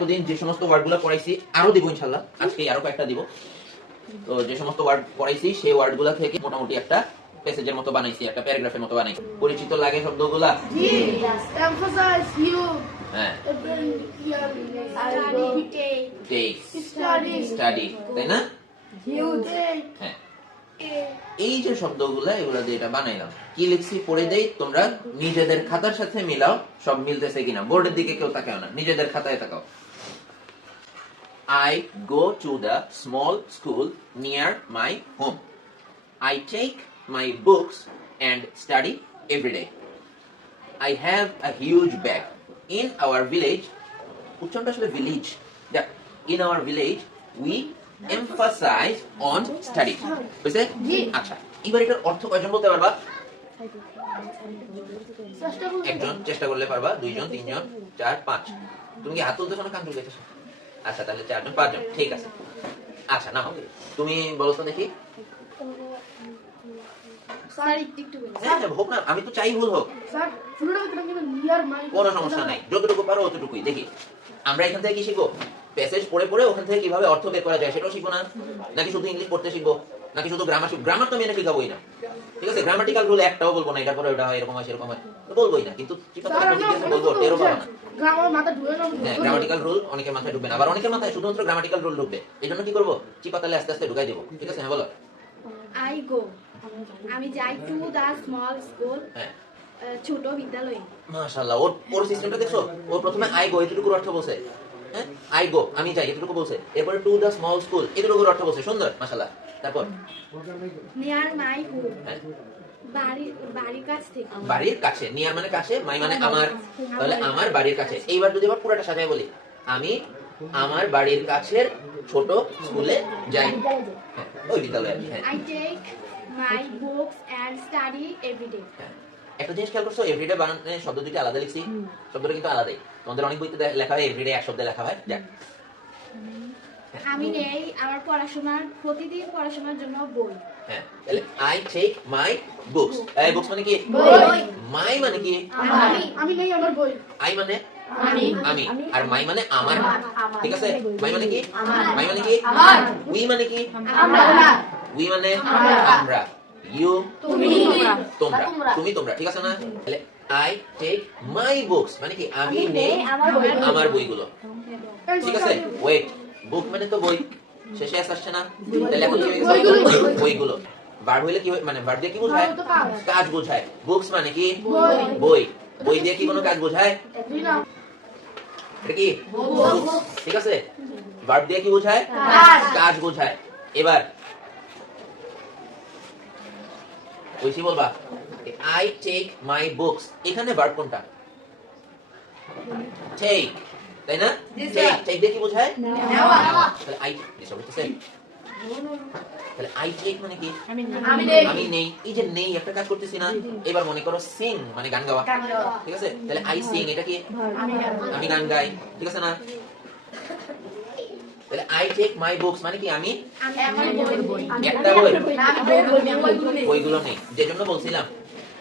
এতদিন যে সমস্ত ওয়ার্ডগুলো পড়াইছি আরো দিব ইনশাআল্লাহ, আজকে আরো কয়েকটা দিব। তো যে সমস্ত ওয়ার্ড পড়াইছি সেই ওয়ার্ডগুলো থেকে মোটামুটি একটা প্যাসেজের মতো বানাইছি, একটা প্যারাগ্রাফের মতো বানাইছি। পরিচিত লাগে শব্দগুলা? জি, emphasize you. হ্যাঁ, Take. স্টাডি, তাই না? You take. হ্যাঁ, এই যে শব্দগুলা এগুলা দিয়ে এটা বানাইলাম। কি লিখছি পড়ে দেই, তোমরা নিজেদের খাতার সাথে মিলাও সব মিলতেছে কিনা। বোর্ডের দিকে কেউ তাকাও না, নিজেদের খাতায় তাকাও। I go to the small school near my home. I take my books and study every day. I have a huge bag. In our village, উচ্চারণটা আসলে village. In our village, we emphasize on study. বুঝছে? আচ্ছা, এবার এটার অর্থ কয়জন বলতে পারবা? একজন চেষ্টা করলে পারবা, দুইজন, তিনজন, চার, পাঁচ। তুমি কি হাত তুলতেছো না কান তুলতেছো? আচ্ছা, তাহলে চারজন, পাঁচজন, ঠিক আছে। আচ্ছা, নাও তুমি বলো তো দেখি। হ্যাঁ, হোক না, আমি তো চাই ভুল হোক, কোনো সমস্যা নাই, যতটুকু পারো অতটুকুই। দেখি আমরা এখান থেকে কি শিখবো? প্যাসেজ পড়ে পড়ে ওখান থেকে কিভাবে অর্থ বের করা যায় সেটাও শিখবো না? নাকি শুধু ইংলিশ পড়তে শিখবো? নাকি শুধু গ্রামার শিখবো? গ্রামার তো মেনে শিখাবোই না, ঠিক আছে? গ্রামাটিক্যাল রুল একটাও বলবো না, এটার পরে ওটা হয়, এরকম হয়, সেরকম হয়, তো বলবোই না। কিন্তু বলবো, টেরও পাবো না। হ্যাঁ, গ্রামাটিক্যাল রুল অনেকের মাথায় ঢুকবে না, আবার অনেকের মাথায় শুধুমাত্র গ্রামাটিক্যাল রুল ঢুকবে। এই জন্য কি করবো? চিপাতালে আস্তে আস্তে ঢুকাই দেবো, ঠিক আছে? হ্যাঁ, বলো। I go. আমি যাই টু দা স্মল স্কুল। হ্যাঁ, ছোট বিদ্যালয়ে। মাশাআল্লাহ, ওর সিস্টেমটা দেখছো? ও প্রথমে আই গো এতটুকুর অর্থ বলছে। হ্যাঁ, আই গো আমি যাই এতটুকু বলছে, এরপরে টু দা স্মল স্কুল এতটুকুর অর্থ বলছে। সুন্দর, মাশাআল্লাহ। তারপর নিয়ার মাই হোম। হ্যাঁ, বাড়ির কাছ থেকে। বাড়ির কাছে, নিয়ার মানে কাছে, মাই মানে আমার, তাহলে আমার বাড়ির কাছে। এইবার যদি আবার পুরোটা সাজায় বলি, আমি আমার বাড়ির কাছের ছোট স্কুলে যাই। হ্যাঁ, ওই বিদ্যালয়ে। হ্যাঁ, I take my books and study every day. হ্যাঁ। একটা জিনিস খেয়াল করছো, এভরিডে বানানে শব্দ দুইটা আলাদা লিখছি, শব্দটা কিন্তু আলাদাই। তোমাদের অনেক বইতে লেখা হয় এভরিডে এক শব্দে লেখা হয়। যাক, আমি নেই আমার প্রতিদিন পড়াশোনার জন্য বই। হ্যাঁ, তাহলে আই টেক মাই বুকস। এই বুকস মানে কি? বই। মাই মানে কি? আমি নেই আমার বই। আই মানে আমি, আর মাই মানে আমার, ঠিক আছে? মাই মানে কি? মাই মানে কি? উই মানে কি? উই মানে আমরা, ইউ তোমরা, তুমি তোমরা, ঠিক আছে না? তাহলে আই টেক মাই বুকস মানে কি? আমি নেই আমার বইগুলো, ঠিক আছে? ওয়েট, বুক মানে তো বই, শেষে আসছে না? তাহলে এখন কি হয়ে গেছে? বইগুলো। ভার্ব হইলে কি হয়? মানে ভার্ব দিয়ে কি বোঝায়? কাজ বোঝায়। বুকস মানে কি? বই। বই দিয়ে কি কোনো কাজ বোঝায়? এটা কি? ঠিক আছে? ভার্ব দিয়ে কি বোঝায়? কাজ বোঝায়। এবার ওইসি বলবা, আই টেক মাই বুকস, এখানে ভার্ব কোনটা? টেক, তাই না? টেক, টেক দিয়ে কি বোঝায়? নেওয়া। তাহলে আই এসব হচ্ছে, তাহলে আই টেক মানে কি? আমি নেই। এই যে নেই একটা কাজ করতেছি না? এবার মনে করো সিং মানে গান গাওয়া, ঠিক আছে? তাহলে আই সিং, এটা কি? আমি গান গাই, ঠিক আছে না? তাহলে আই টেক মাই বুকস মানে কি? আমি একটা বই, বইগুলো নেই, যে জন্য বলছিলাম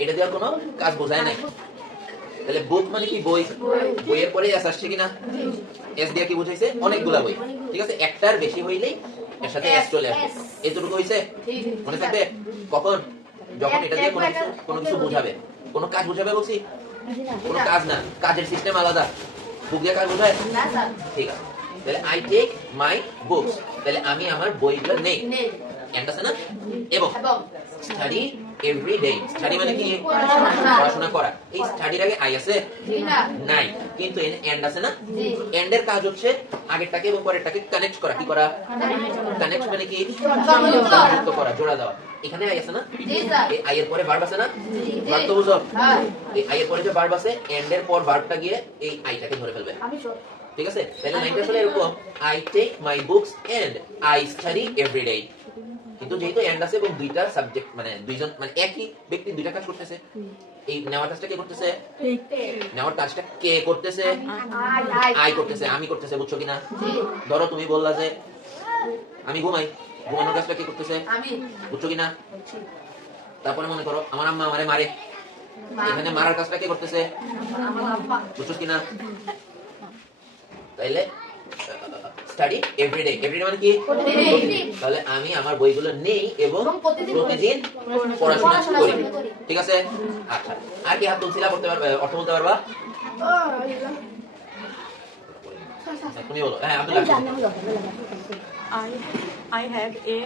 এটা দেওয়ার কোনো কাজ বোঝায় নাই। তাহলে বুক মানে কি? বই। বইয়ের পরে এস আসছে কিনা? এস দিয়ে কি বুঝাইছে? অনেকগুলা বই, ঠিক আছে? একটার বেশি হইলেই এর সাথে এস চলে আসবে। এতটুকু হইছে? মনে থাকবে? কখন? যখন এটা দিয়ে কোনো কিছু বোঝাবে, কোনো কাজ বোঝাবে। বলছি কোনো কাজ না, কাজের সিস্টেম আলাদা। বুক দিয়ে কাজ বোঝায়, ঠিক আছে? তাহলে আই টেক মাই বুকস, তাহলে আমি আমার বইগুলো নেই, এন্ড আছে না? এবং স্টাডি এভরি ডে, স্টাডি মানে কি? পড়াশোনা করা। এই স্টাডির আগে আই আছে? নাই, কিন্তু এন্ড আছে না? এন্ড এর কাজ হচ্ছে আগেরটাকে এবং পরেরটাকে কানেক্ট করা। কি করা? কানেক্ট মানে কি? যুক্ত করা, জোড়া দেওয়া। এখানে আই আছে না? এই আই এর পরে ভার্ব আছে না? ভার্ব তো বুঝো, এই আই এর পরে যে ভার্ব আছে, এন্ড এর পর ভার্বটা গিয়ে এই আইটাকে ধরে ফেলবে, ঠিক আছে? তাহলে লাইনটা আসলে এরকম, I take my books and I study every day. কিন্তু যেহেতু এন্ড আছে এবং দুইটা সাবজেক্ট মানে দুইজন মানে একই ব্যক্তি দুইটা কাজ করতেছে, এই নেওয়ার কাজটা কে করতেছে? নেওয়ার কাজটা কে করতেছে? আই করতেছে, আমি করতেছে, বুঝছো কিনা? ধরো তুমি বললা যে আমি ঘুমাই, ঘুমানোর কাজটা কে করতেছে? বুঝছো কিনা? তারপরে মনে করো আমার আম্মা আমারে মারে, এখানে মারার কাজটা কে করতেছে? বুঝছো কিনা? তাইলে স্টাডি এভরিডে। এভরিডে মানে কি? প্রতিদিন। তাহলে আমি আমার বইগুলো নেই এবং প্রতিদিন পড়াশোনা করি। ঠিক আছে? আচ্ছা, আর কি হাত তুলছিলা? করতে পারবে? অর্থ বলতে পারবা? তুমি বলো। হ্যাঁ, Abdullah. I have a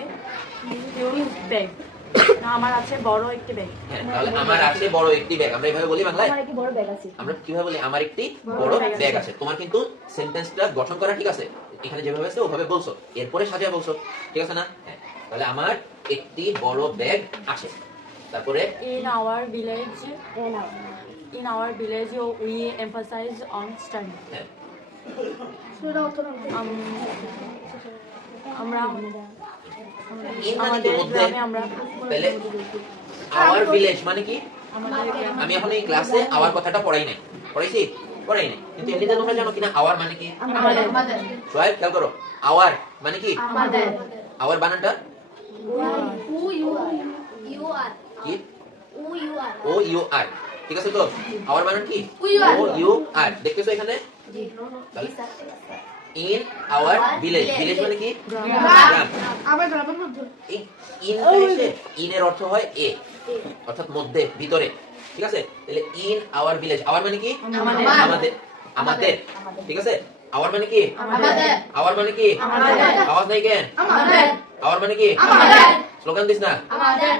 huge bag. আমার আছে বড় একটি ব্যাগ। হ্যাঁ, তাহলে আমার আছে বড় একটি ব্যাগ। আমরা এইভাবে বলি বাংলায়? আমার একটি বড় ব্যাগ আছে। আমরা কিভাবে বলি? আমার একটি বড় ব্যাগ আছে। তোমার কিন্তু সেন্টেন্সটা গঠন করা ঠিক আছে, এখানে যেভাবে আছে ওভাবে বলছো, এরপরে সাজিয়ে বলছো, ঠিক আছে না? হ্যাঁ, তাহলে আমার একটি বড় ব্যাগ আছে। তারপরে In our village we emphasize on study. হ্যাঁ, আমরা ইন মানে কি? আমাদের মধ্যে। গ্রামে আমরা তাহলে আওয়ার ভিলেজ মানে কি? আমাদের গ্রামে আমি এখন এই ক্লাসে আওয়ার কথাটা পড়াই নাই। পড়াইছি? পড়াই নাই। কিন্তু এমনিতে তোমরা জানো কিনা আওয়ার মানে কি? আমাদের সোহেব খেয়াল করো, আওয়ার মানে কি? আমাদের আওয়ার বানানটা who you are কি? who you are O U R. ঠিক আছে তো? আওয়ার বানান কি? Who you are. O U R. দেখতেছো এখানে? In our village. ভিলেজ মানে কি? গ্রাম। আমার গ্রামের মধ্যে এই ইন এসে ইনের অর্থ হয় এ, অর্থাৎ মধ্যে, ভিতরে। ঠিক আছে? তাহলে ইন আওয়ার ভিলেজ। আওয়ার মানে কি? আমাদের। আমাদের। আমাদের। ঠিক আছে? আওয়ার মানে কি? আমাদের আওয়ার মানে কি? আমাদের। আওয়াজ নাই কেন? আমাদের আওয়ার মানে কি? আমাদের। স্লোগান দিস না। আমাদের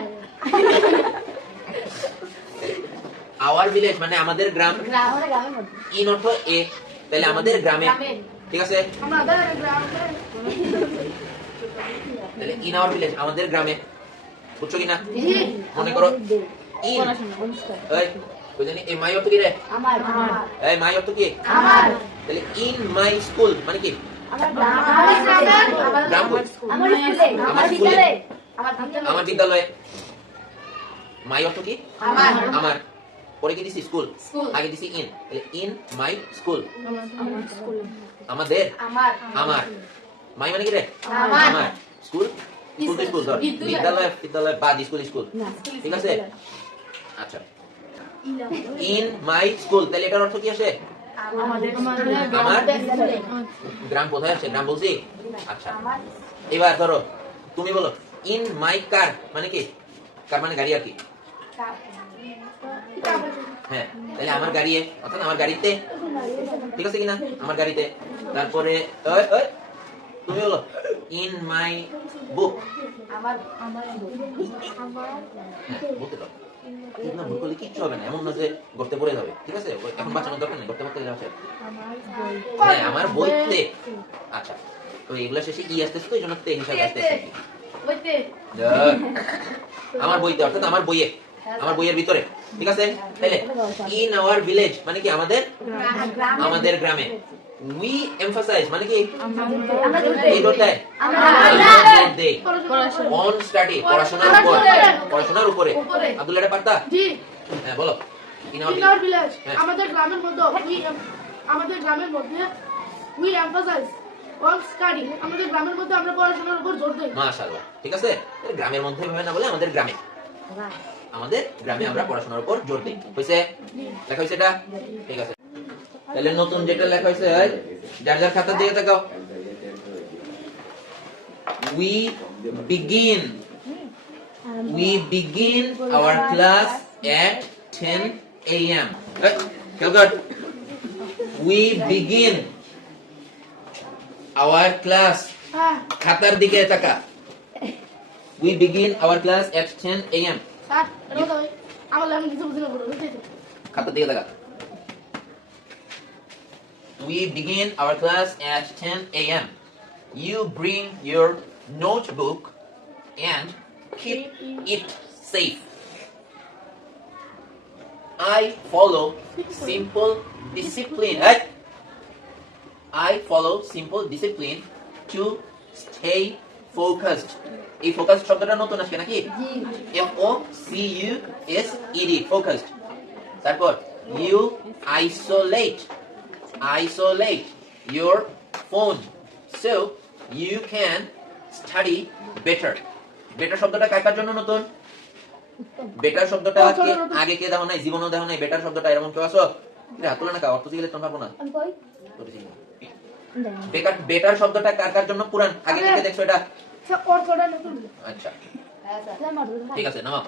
আওয়ার ভিলেজ মানে আমাদের গ্রাম। আমাদের গ্রামের মধ্যে। ইন অর্থ এ, তাহলে আমাদের গ্রামে। গ্রামের। ঠিক আছে? আমাদের গ্রামে তাহলে ইন আওয়ার ভিলেজ আমাদের গ্রামে। বুঝছো কিনা? জি মনে করো ইন, পড়াশোনা অনুষ্ঠান। এই ওই জানি এই মাই অর্থ কি রে? আমার এই মাই অর্থ কি? আমার তাহলে ইন মাই স্কুল মানে কি? আমার গ্রাম আমাদের গ্রামের গ্রাম কই? আমার স্কুলে আমার আমার স্কুলে। বিদ্যালয়ে আমার বিদ্যালয়ে। মাই অর্থ কি? আমার আমার। পরে কি দিছি? স্কুল। স্কুল আগে দিছি ইন। তাহলে ইন মাই স্কুল। আমার স্কুলে আমাদের। আমার আমার। মাই মানে কি রে? আমার। আমার। স্কুল। স্কুল তো স্কুল ধর। বিদ্যালয়। বিদ্যালয় বিদ্যালয় বাদ স্কুল স্কুল। না ঠিক আছে? আচ্ছা, ইন মাই স্কুল। তাহলে এটার অর্থ কি আসে? আমাদের আমার বিদ্যালয়ে গ্রাম কোথায় আছে? গ্রাম বলছি। আচ্ছা, এবার ধরো তুমি বলো ইন মাই কার মানে কি? কার মানে গাড়ি আর কি? হ্যাঁ, তাহলে আমার গাড়ি, অর্থাৎ আমার গাড়িতে। ঠিক আছে কিনা? আমার গাড়িতে। তারপরে ওই ওই তুমি বলো ইন মাই বুক। আমার বলতে দাও। না ভুল করলে কিচ্ছু হবে না, এমন না যে গর্তে পড়ে যাবে। ঠিক আছে? এখন বাঁচানোর দরকার নেই, গর্তে পড়তে যাচ্ছে। হ্যাঁ, আমার বইতে। আচ্ছা, তো এগুলা শেষে ই আসতেছে, তো এই জন্য তে হিসাবে আসতেছে। বইতে আমার বইতে, অর্থাৎ আমার বইয়ে, আমার বইয়ের ভিতরে। ঠিক আছে? তাহলে ইন আওয়ার ভিলেজ মানে কি? আমাদের আমাদের গ্রামে। উই এমফাসাইজ মানে কি? আমরা এই দুটায় অন স্টাডি, পড়াশোনার উপর। পড়াশোনার উপরে। আব্দুল্লাহ এটা পারতা? জি হ্যাঁ বলো। ইন ইন আওয়ার ভিলেজ হ্যাঁ। আমাদের গ্রামের মধ্যে আমাদের গ্রামের মধ্যে উই এমফাসাইজ অন স্টাডি। আমাদের গ্রামের মধ্যে আমরা পড়াশোনার উপর জোর দেই। মাশাআল্লাহ। ঠিক আছে? তাহলে গ্রামের মধ্যে ভাবে না বলে আমাদের গ্রামে। আমাদের গ্রামে আমরা পড়াশোনার উপর জোর দিই। হইছে? লেখা হইছে এটা? ঠিক আছে। তাহলে নতুন যেটা লেখা হইছে, যার যার খাতা দিয়ে তাকাও। We begin our class at 10 a.m. We begin our class. হ্যাঁ খাতার দিকে তাকা। We begin our class at 10 a.m. Sir এটা তো আমার লাগে কিছু বুঝিনা বলো বুঝতে খাতার দিকে তাকা। We begin our class at 10 a.m. You bring your notebook and keep it safe. I follow simple discipline. I follow simple discipline to stay focused. এই focused শব্দটা নতুন আসছে নাকি? F O C U S E D focused. তারপর you isolate your phone so you can study better. Better শব্দটা কার জন্য নতুন? Better শব্দটা আগে কে দেখো নাই? জীবনও দেখো নাই বেটার শব্দটা? এরকম কেউ আছো? হাত তোলা না, অর্থ শিখলে তোমরা পারবো না। আমি কই তোর শিখলে। বেকার বেটার শব্দটা কার কার জন্য পুরান আগে থেকে দেখছো এটা? অর্থটা নতুন। আচ্ছা ঠিক আছে নাও।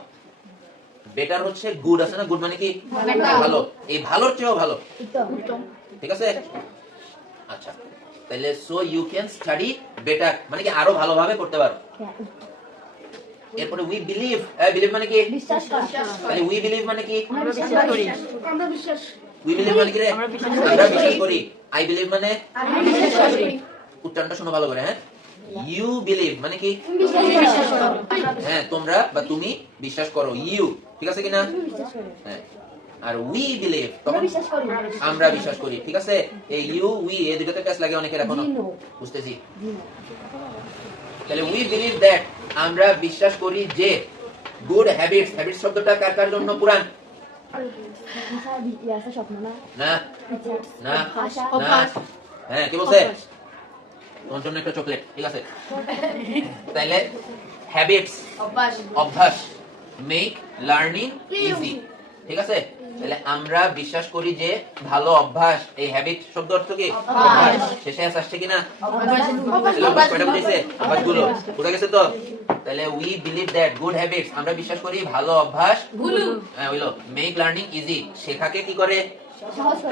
বেটার হচ্ছে গুড আছে না, গুড মানে কি ভালো, এই ভালোর চেয়েও ভালো, ঠিক আছে? আচ্ছা তাহলে so you can study better মানে কি আরো ভালোভাবে করতে পারো। এরপরে উই বিলিভ, বিলিভ মানে কি বিশ্বাস করা। তাহলে উই বিলিভ মানে কি আমরা বিশ্বাস উই বিলিভ মানে কি রে আমরা বিশ্বাস আমরা বিশ্বাস করি। আই বিলিভ মানে আমি বিশ্বাস করি। উচ্চারণটা শোনো ভালো করে। হ্যাঁ ইউ বিলিভ মানে কি বিশ্বাস করি। হ্যাঁ তোমরা বা তুমি বিশ্বাস করো, ইউ, ঠিক আছে কিনা? হ্যাঁ আর উই বিলিভ তখন বিশ্বাস করি। আমরা বিশ্বাস করি, ঠিক আছে? এই ইউ উই এই দুটোতে প্যাচ লাগে অনেকের এখনো, বুঝতেছি। তাহলে উই বিলিভ দ্যাট আমরা বিশ্বাস করি যে গুড হ্যাবিটস, হ্যাবিটস শব্দটা কার কার জন্য পুরান? স্বপ্ন না, না না আশা, না হ্যাঁ কি বলছে? তোমার জন্য একটা চকলেট, ঠিক আছে? তাহলে হ্যাবিটস অভ্যাস, মেক লার্নিং ইজি, ঠিক আছে? তাহলে আমরা বিশ্বাস করি যে ভালো অভ্যাস, এই হ্যাবিট শব্দ অর্থ কি অভ্যাস, শেষে আসছে কিনা অভ্যাস, কয়টা বুঝেছে? অভ্যাসগুলো বুঝা গেছে তো? তাহলে we believe that good habits আমরা বিশ্বাস করি ভালো অভ্যাস হ্যাঁ হইলো মেক লার্নিং ইজি শেখাকে কি করে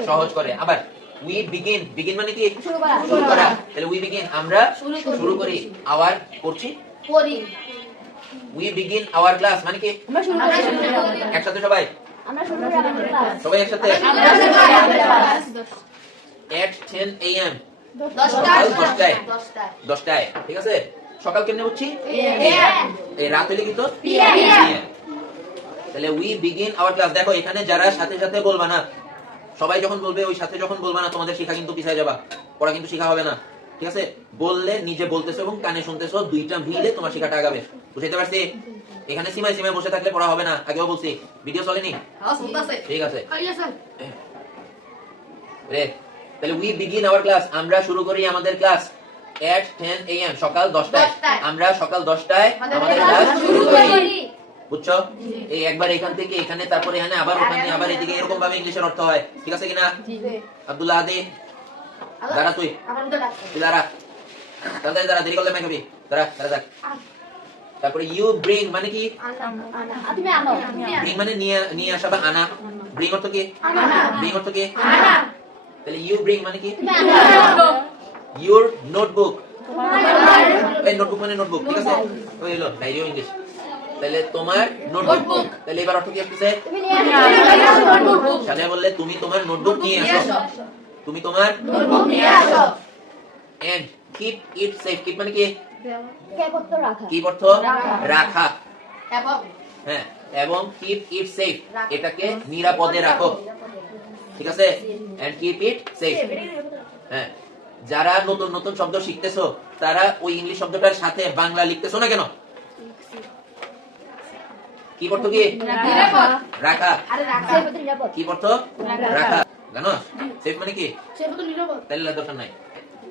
সহজ করে। আবার উই বিগিন, বিগিন মানে কি শুরু করা, তাহলে উই বিগিন আমরা শুরু করি, আওয়ার করছি উই বিগিন আওয়ার ক্লাস মানে কি আমরা শুরু করি। একসাথে সবাই আমরা শুরু করি আমাদের ক্লাস। সবাই একসাথে at 10 am 10টায়, ঠিক আছে? সকাল কেমনে উঠছি? এই রাত হইলে কিন্তু PM। তাহলে উই বিগিন আওয়ার ক্লাস। দেখো এখানে যারা সাথে সাথে বলবা না, সবাই যখন বলবে ওই সাথে যখন বলবা না তোমাদের শিক্ষা কিন্তু পিছায় যাবা, পড়া কিন্তু শিখা হবে না, ঠিক আছে? বললে নিজে বলতেছো এবং কানে শুনতেছো, দুইটা মিলে তোমার শিক্ষাটা আগাবে, বুঝতে পারছি? এখানে সীমায় সীমায় বসে থাকলে পড়া হবে না, আগেও বলছি। ভিডিও চলেনি? ঠিক আছে রে। তাহলে উই বিগিন আওয়ার ক্লাস আমরা শুরু করি আমাদের ক্লাস at 10 am সকাল 10টায়। আমরা সকাল 10টায় আমাদের ক্লাস শুরু করি, বুঝছো? এই একবার এখান থেকে এখানে, তারপরে এখানে, আবার ওখানে, আবার এদিকে, এরকম ভাবে ইংলিশের অর্থ হয়, ঠিক আছে কিনা? আব্দুল্লাহ আদি দাঁড়া, তুই দাঁড়া, তাড়াতাড়ি দাঁড়া, দেরি করলে মাই খাবি, দাঁড়া দাঁড়া থাক। তারপরে ইউ ব্রিং মানে কি তুমি আনো। ব্রিং মানে নিয়ে আসা বা আনা। ব্রিং অর্থ কি ব্রিং অর্থ কি তাহলে ইউ ব্রিং মানে কি তুমি আনো। ইউর নোটবুক, এই নোটবুক মানে নোটবুক, ঠিক আছে? ওই হলো ডায়রিও ইংলিশ। তাহলে তোমার নোটবুক, তাহলে এবার অর্থ কি আসছে? তুমি নিয়ে আসো। সাদিয়া বললে তুমি তোমার নোটবুক নিয়ে আসো, তুমি তোমার নোটবুক নিয়ে আসো। And keep it safe, keep মানে কি কে করতে রাখা। কি অর্থ? রাখা, হ্যাঁ, এবং কিপ ইট সেফ এটাকে নিরাপদে রাখো, ঠিক আছে? And keep it safe. হ্যাঁ, যারা নতুন নতুন শব্দ শিখতেছো তারা ওই ইংলিশ শব্দটার সাথে বাংলা লিখতেছো না কেন? কি অর্থ কি রাখা, সেফ নিরাপদ। কি অর্থ রাখা, জানো? সেফ মানে কি? তাহলে দরকার নাই।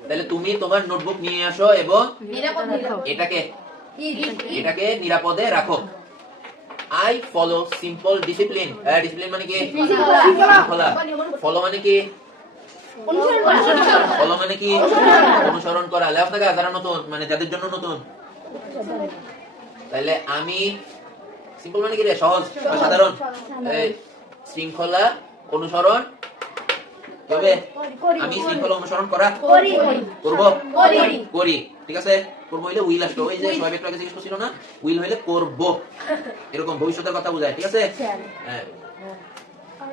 তাহলে তুমি তোমার নোটবুক নিয়ে আসো এবং এটাকে নিরাপদে রাখো। I follow simple discipline, discipline মানে কি শৃঙ্খলা, ফলো মানে কি ফলো মানে কি অনুসরণ করা। লেফট থেকে যারা নতুন মানে যাদের জন্য নতুন, তাহলে আমি সিম্পল মানে কি রে সহজ বা সাধারণ, শৃঙ্খলা অনুসরণ তবে আমি শৃঙ্খলা অনুসরণ করা করব করি, ঠিক আছে? করবো হইলে উইল আসলো, ওই যে সবাই একটু আগে জিজ্ঞেস করছিল না, উইল হইলে করব, এরকম ভবিষ্যতের কথা বোঝায়, ঠিক আছে? হ্যাঁ,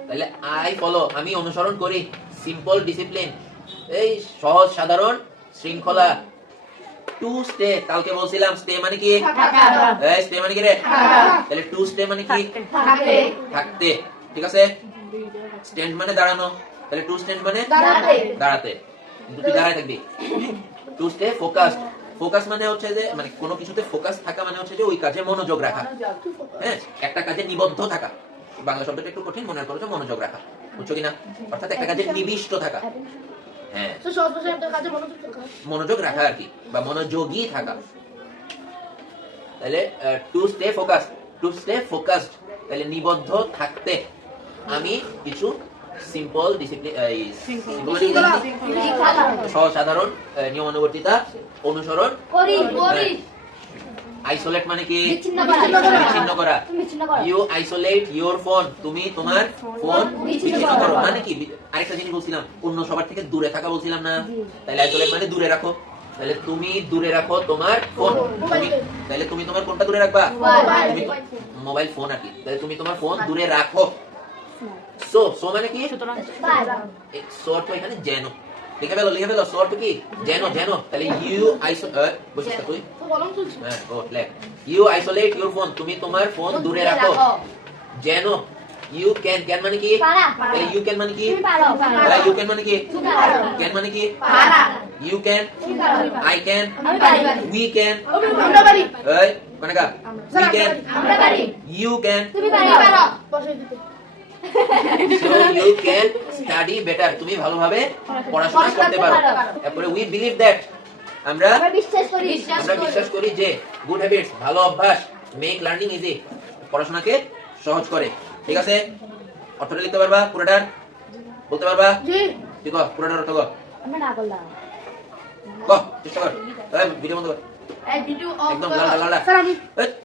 তাহলে আই ফলো আমি অনুসরণ করি, সিম্পল ডিসিপ্লিন এই সহজ সাধারণ শৃঙ্খলা। টু স্টে কালকে বলছিলাম, স্টে মানে কি স্টে মানে কি রে? তাহলে টু স্টে মানে কি থাকতে, ঠিক আছে? স্ট্যান্ড মানে দাঁড়ানো, তাহলে টু স্ট্যান্ড মানে দাঁড়াতে, তুই দাঁড়ায় থাকবি। টু স্টে ফোকাসড, ফোকাস মানে হচ্ছে যে মানে কোনো কিছুতে ফোকাস থাকা মানে হচ্ছে যে ওই কাজে মনোযোগ রাখা, হ্যাঁ, একটা কাজে নিবদ্ধ থাকা। বাংলা শব্দটা একটু কঠিন, মনে করো যে মনোযোগ রাখা, বুঝছো কিনা? অর্থাৎ একটা কাজে নিবিষ্ট থাকা, হ্যাঁ, মনোযোগ রাখা আর কি, বা মনোযোগী থাকা। তাহলে to stay focus, to stay focused তাহলে নিবদ্ধ থাকতে, আমি কিছু সিম্পল ডিসিপ্লিন শৃঙ্খলা। সাধারণ নিয়মানুবর্তিতা অনুসরণ করি আইসোলেট মানে কি বিচ্ছিন্ন করা বিচ্ছিন্ন করা তুমি বিচ্ছিন্ন করো ইউ আইসোলেট ইওর ফোন তুমি তোমার ফোন বিচ্ছিন্ন করো মানে কি আরেকটা জিনিস বলছিলাম অন্য সবার থেকে দূরে থাকা বলছিলাম না তাহলে আইসোলেট মানে দূরে রাখো তাহলে তুমি দূরে রাখো তোমার ফোন তাহলে তুমি তোমার ফোনটা দূরে রাখবা তুমি মোবাইল ফোন আর কি তাহলে তুমি তোমার ফোন দূরে রাখো সো মানে কি সুতরাং সো তো এখানে যেন লিখে ফেলো সো তো কি যেন তাহলে ইউ আইসোলেট বসে তুই তো বলুন তুলছি হ্যাঁ ও লেখ ইউ আইসোলেট ইওর ফোন তুমি তোমার ফোন দূরে রাখো যেন ইউ ক্যান মানে কি পারা তাহলে ইউ ক্যান মানে কি তুমি পারো তাহলে ইউ ক্যান মানে কি তুমি পারো ক্যান মানে কি পারা ইউ ক্যান তুমি পারো আই ক্যান আমি পারি উই ক্যান আমরা পারি এই মানে কা উই ক্যান আমরা পারি ইউ ক্যান তুমি পারো বসাই দিতে so you can study better তুমি ভালোভাবে পড়াশোনা করতে পারো তারপরে উই বিলিভ দ্যাট আমরা আমরা বিশ্বাস করি যে গুড হ্যাবিটস ভালো অভ্যাস মেক লার্নিং ইজি পড়াশোনাকে সহজ করে ঠিক আছে অর্থটা লিখতে পারবা পুরোটার বলতে পারবা জি ঠিক আছে পুরোটার অর্থ কর আমরা না করলাম কর চেষ্টা কর ভিডিও বন্ধ কর এই ভিডিও অফ একদম করো লাল লাল লাল স্যার আমি এই